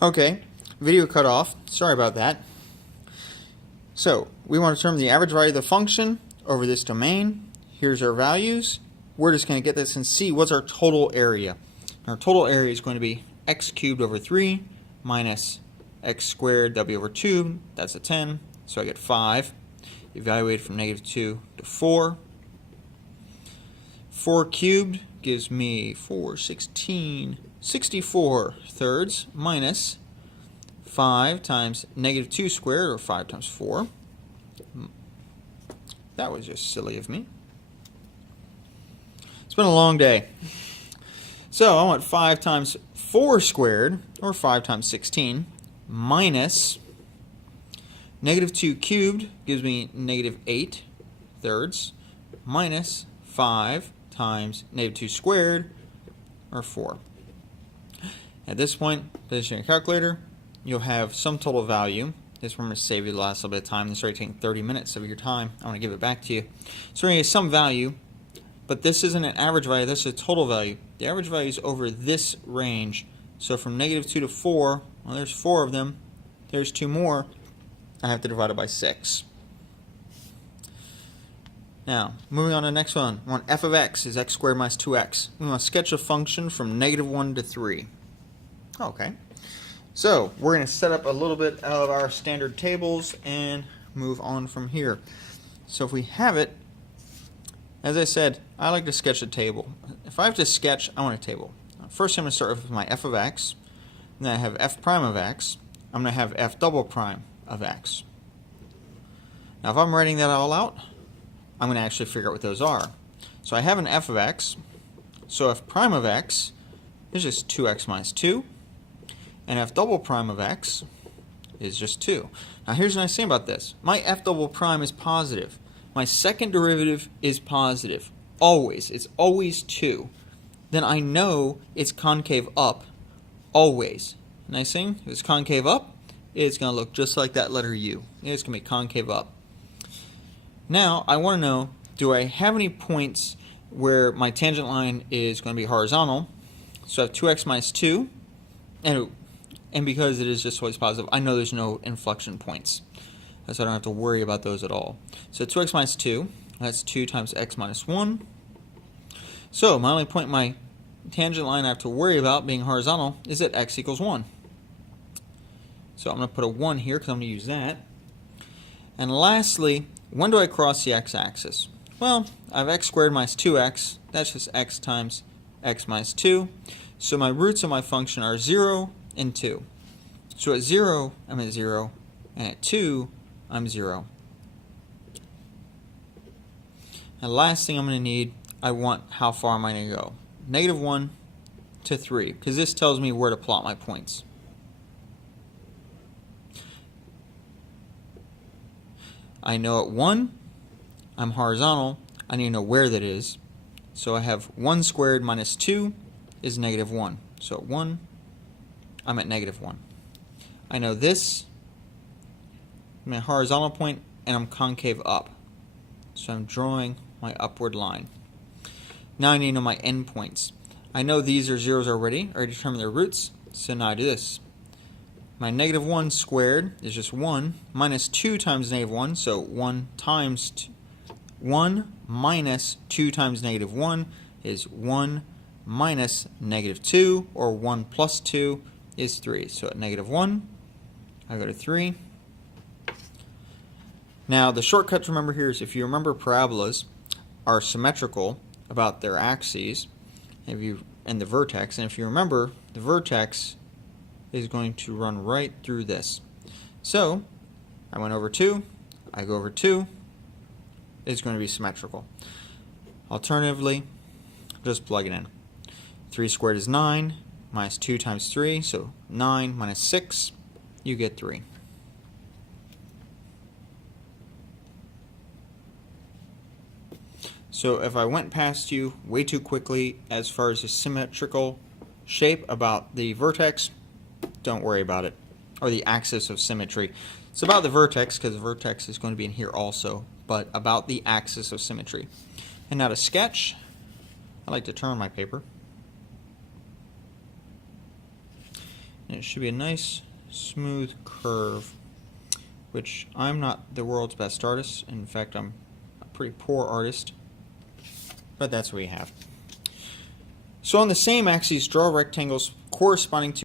Okay, video cut off. Sorry about that. So, we want to determine the average value of the function over this domain. Here's our values. We're just going to get this and see what's our total area. Our total area is going to be x cubed over 3 minus x squared w over 2. That's a 10, so I get 5. Evaluate from negative 2 to 4. 4 cubed gives me 4, 16, 64 thirds minus 5 times negative 2 squared, or 5 times 4. That was just silly of me. It's been a long day. So I want 5 times 4 squared, or 5 times 16, minus negative 2 cubed gives me negative 8 thirds, minus 5 times negative 2 squared, or 4. At this point, position your calculator, you'll have some total value. This one I'm going to save you the last little bit of time. This is already taking 30 minutes of your time. I want to give it back to you. So we're going to get some value, but this isn't an average value, this is a total value. The average value is over this range. So from negative 2 to 4, well, there's 4 of them. There's 2 more. I have to divide it by 6. Now, moving on to the next one. We want f of x is x squared minus 2x. We want to sketch a function from negative 1 to 3. Okay. So, we're going to set up a little bit of our standard tables and move on from here. So if we have it, as I said, I like to sketch a table. If I have to sketch, I want a table. First I'm going to start with my f of x, then I have f prime of x, I'm going to have f double prime of x. Now if I'm writing that all out, I'm going to actually figure out what those are. So I have an f of x, so f prime of x is just 2x minus 2, and f double prime of x is just 2. Now here's what I say about this. My f double prime is positive. My second derivative is positive. Always. It's always 2. Then I know it's concave up. Always. Nice thing? If it's concave up, it's going to look just like that letter U. It's going to be concave up. Now, I want to know, do I have any points where my tangent line is going to be horizontal? So I have 2x minus 2, and because it is just always positive, I know there's no inflection points. So I don't have to worry about those at all. So 2x minus 2, that's 2 times x minus 1. So my only point in my tangent line I have to worry about being horizontal is at x equals 1. So I'm going to put a 1 here because I'm going to use that. And lastly, when do I cross the x-axis? Well, I have x squared minus 2x. That's just x times x minus 2. So my roots of my function are 0 and 2. So at 0, I'm at 0. And at 2, I'm 0. And last thing I'm going to need, I want how far am I going to go? Negative 1 to 3, because this tells me where to plot my points. I know at 1, I'm horizontal. I need to know where that is. So I have 1 squared minus 2 is negative 1. So at 1, I'm at negative 1. I know this, my horizontal point, and I'm concave up. So I'm drawing my upward line. Now I need to know my endpoints. I know these are zeros already. I already determined their roots. So now I do this. My negative 1 squared is just 1 minus 2 times negative 1. So 1 times 1 minus 2 times negative 1 is 1 minus negative 2, or 1 plus 2 is 3. So at negative 1, I go to 3. Now the shortcut to remember here is, if you remember, parabolas are symmetrical about their axes and the vertex. And if you remember, the vertex is going to run right through this. So I went over 2, I go over 2, it's going to be symmetrical. Alternatively, just plug it in. 3 squared is 9, minus 2 times 3, so 9 minus 6, you get 3. So if I went past you way too quickly as far as the symmetrical shape about the vertex, don't worry about it. Or the axis of symmetry. It's about the vertex, because the vertex is going to be in here also, but about the axis of symmetry. And now to sketch, I like to turn my paper. And it should be a nice, smooth curve, which I'm not the world's best artist. In fact, I'm a pretty poor artist, but that's what we have. So on the same axes, draw rectangles corresponding to